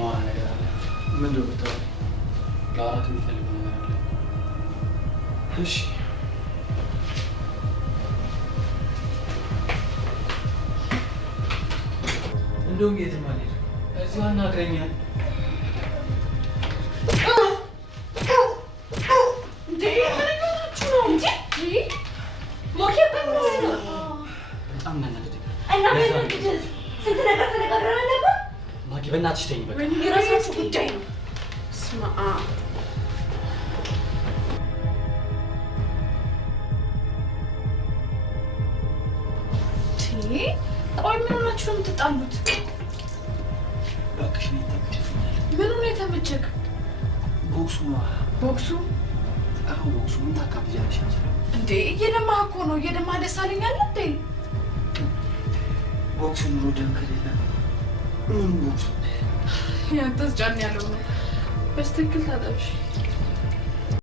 ማወራ ነገር አለ። ምንድን ነው የምታወራው? ለአራት የሚፈልገው ነገር አለ። እሺ እንደውም የትም አልሄድም። እዚሁ አናግረኛል። በጣም እናናደደኝ። ስንት ነገር ተነጋግረን ነበር። ማኪ በእናትሽ ተይኝ በቃ። የራሳችሁ ጉዳይ ነው። ስማ ቆይ ምን ሆናችሁ ነው የምትጣሉት? እባክሽ እኔ ተመችቶኛል። ምኑ ነው የተመቸክ? ቦክሱ ነው። ቦክሱ? አዎ ቦክሱ። ምን ታካብጃለሽ አንቺ? እንዴ እየደማህ እኮ ነው። እየደማህ ደስ አለኝ አለ እንዴ? ቦክሱ ኑሮ ደም ከሌለ ምን ቦክሱ? ያንተስ ጫን ያለው ነው። በስትክክል ታጠብሽ።